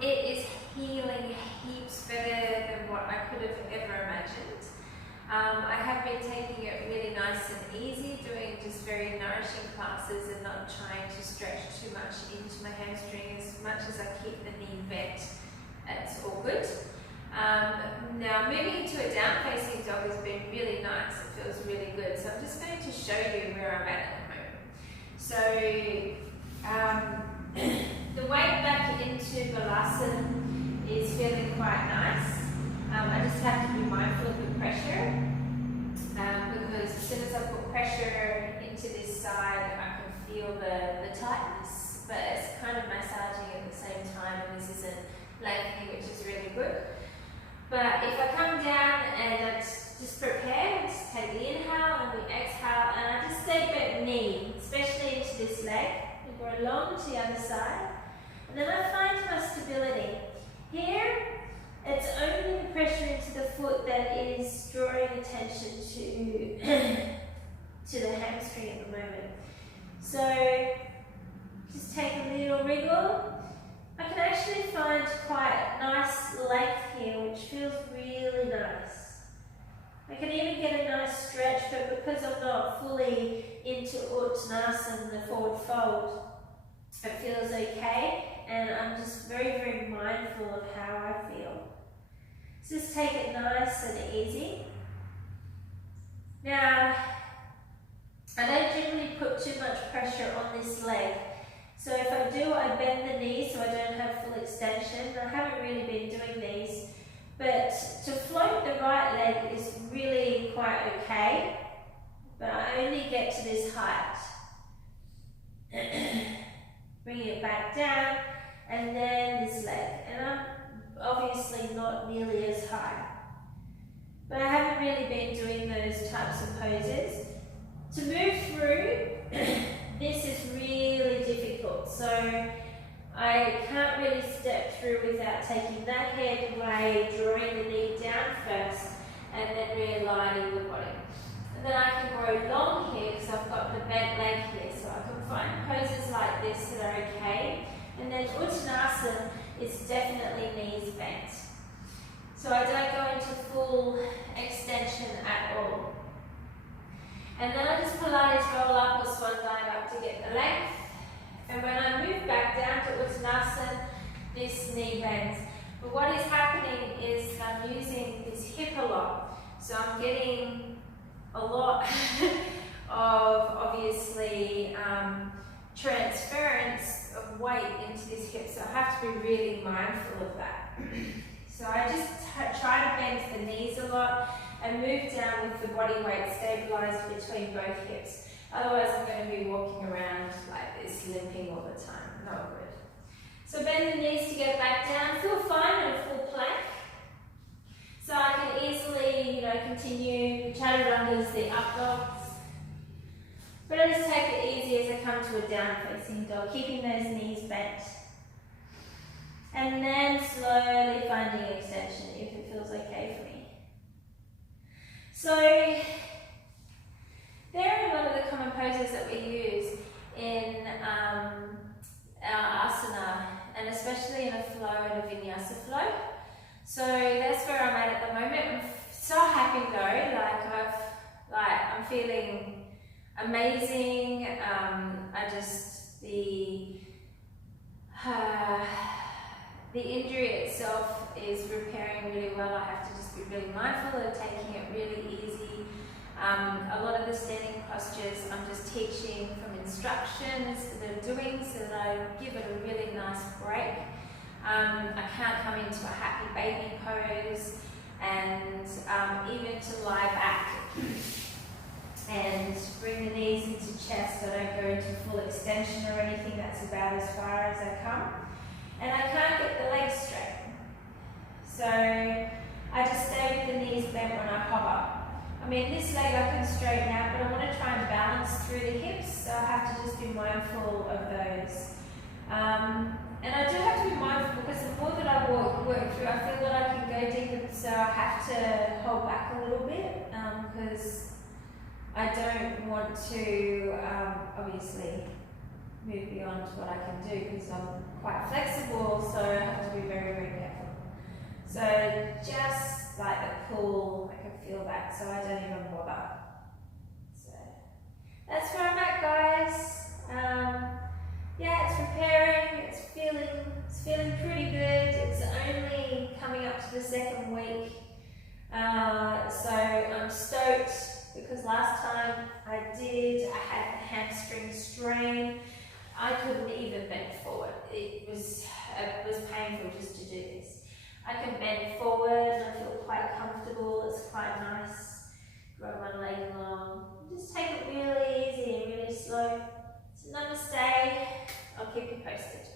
It is healing heaps better than what I could have ever imagined. I have been taking it really nice and easy, doing just very nourishing classes and not trying to stretch too much into my hamstring. As much as I keep the knee bent, it's all good. Now moving into a down facing dog has been really nice. It feels really good. So I'm just going to show you where I'm at the moment. So the weight back into Balasana is feeling quite nice. I just have to be mindful of the pressure because as soon as I put pressure into this side, I can feel the tightness, but it's kind of massaging at the same time, and this isn't lengthening, which is really good. But if I come down and I just prepare, I just take the inhale and the exhale, and I just stay bent knee, especially into this leg, and go along to the other side, and then I find my stability. Here, it's only the pressure into the foot that is drawing attention to the hamstring at the moment. So just take a little wriggle. I can actually find quite nice length here, which feels really nice. I can even get a nice stretch, but because I'm not fully into Uttanasana, the forward fold, it feels okay, and I'm just very, very mindful of how I feel. Just take it nice and easy. Now, I don't generally put too much pressure on this leg. So if I do, I bend the knee so I don't have full extension. I haven't really been doing these, but to float the right leg is really quite okay, but I only get to this height. Bring it back down, and then this leg. And I'm obviously not nearly as high, but I haven't really been doing those types of poses. To move through, this is really difficult, so I can't really step through without taking that head away, drawing the knee down first, and then realigning the body. And then I can grow long here because I've got the bent leg here, so I can find poses like this that are okay. And then Uttanasana is definitely knees bent. So I don't go into full extension at all. And then I just Pilates roll up or swan dive up to get the length. And when I move back down to Uttanasana, this knee bends. But what is happening is I'm using this hip a lot. So I'm getting a lot of, obviously, transference of weight into this hip. So I have to be really mindful of that. So I just try to bend the knees a lot and move down with the body weight stabilized between both hips. Otherwise I'm going to be walking around like this, limping all the time. Not good. So bend the knees to get back down. Feel fine in a full plank. So I can easily, continue chaturangas, the up dogs. But I just take it easy as I come to a down facing dog, keeping those knees bent. And then slowly finding extension if it feels okay for me. So, they're one of the common poses that we use in our asana, and especially in a flow and a vinyasa flow. So that's where I'm at the moment. I'm so happy though, I'm feeling amazing. The injury itself is repairing really well. I have to just be really mindful of taking it really easy. A lot of the standing postures I'm just teaching from instructions that they're doing so that I give it a really nice break. I can't come into a happy baby pose, and even to lie back and bring the knees into chest. I don't go into full extension or anything. That's about as far as I come. And I can't get the legs straight. So I just stay with the knees bent when I pop up. I mean, this leg I can straighten out, but I want to try and balance through the hips, so I have to just be mindful of those. And I do have to be mindful because the more that I work through, I feel that I can go deeper, so I have to hold back a little bit because I don't want to obviously move beyond what I can do because I'm quite flexible, so I have to be very, very careful. So just like the pull, I can feel that, so I don't even bother. So that's where I'm at, guys. Yeah, it's repairing, it's feeling pretty good. It's only coming up to the second week. So I'm stoked because last time I had a hamstring strain. I couldn't even bend forward. It was painful just to do this. I can bend forward and I feel quite comfortable. It's quite nice. Grow my leg long. Just take it really easy and really slow. So namaste. I'll keep you posted.